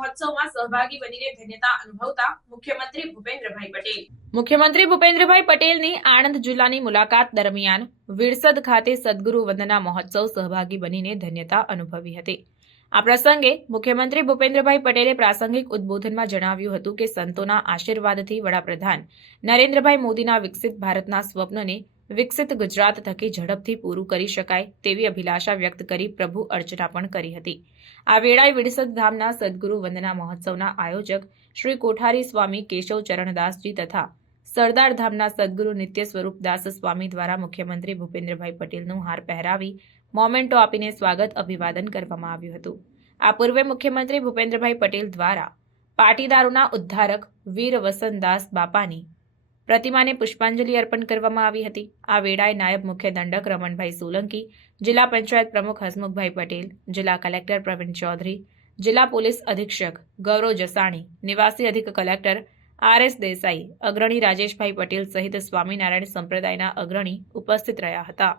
મહોત્સવમાં સહભાગી બનીને ધન્યતા અનુભવતા મુખ્યમંત્રી ભૂપેન્દ્રભાઈ પટેલ. મુખ્યમંત્રી ભૂપેન્દ્રભાઈ પટેલની આણંદ જિલ્લાની મુલાકાત દરમિયાન વિરસદ ખાતે સદગુરુ વંદના મહોત્સવ સહભાગી બનીને ધન્યતા અનુભવી હતી. આ પ્રસંગે મુખ્યમંત્રી ભૂપેન્દ્રભાઈ પટેલે પ્રાસંગિક ઉદ્બોધનમાં જણાવ્યું હતું કે સંતોના આશીર્વાદથી વડાપ્રધાન નરેન્દ્રભાઈ મોદીના વિકસિત ભારતના સ્વપ્નને વિકસિત ગુજરાત થકી ઝડપથી પૂરું કરી શકાય તેવી અભિલાષા વ્યક્ત કરી પ્રભુ અર્ચના પણ કરી હતી. આ વેળાએ વિરસદ ધામના સદગુરુ વંદના મહોત્સવના આયોજક શ્રી કોઠારી સ્વામી કેશવ ચરણદાસજી તથા સરદાર ધામના સદગુરુ નિત્ય સ્વરૂપદાસ સ્વામી દ્વારા મુખ્યમંત્રી ભૂપેન્દ્રભાઈ પટેલનું હાર પહેરાવી મોમેન્ટો આપીને સ્વાગત અભિવાદન કરવામાં આવ્યું હતું. આ પૂર્વે મુખ્યમંત્રી ભૂપેન્દ્રભાઈ પટેલ દ્વારા પાટીદારોના ઉદ્ધારક વીર વસંતદાસ બાપાની પ્રતિમાને પુષ્પાંજલિ અર્પણ કરવામાં આવી હતી. આ વેળાએ નાયબ મુખ્ય દંડક રમણભાઈ સોલંકી, જિલ્લા પંચાયત પ્રમુખ હસમુખભાઈ પટેલ, જિલ્લા કલેક્ટર પ્રવીણ ચૌધરી, જિલ્લા પોલીસ અધિક્ષક ગૌરવ જસાણી, નિવાસી અધિક કલેક્ટર આર.એસ. દેસાઈ, અગ્રણી રાજેશભાઈ પટેલ સહિત સ્વામિનારાયણ સંપ્રદાયના અગ્રણી ઉપસ્થિત રહ્યા હતા.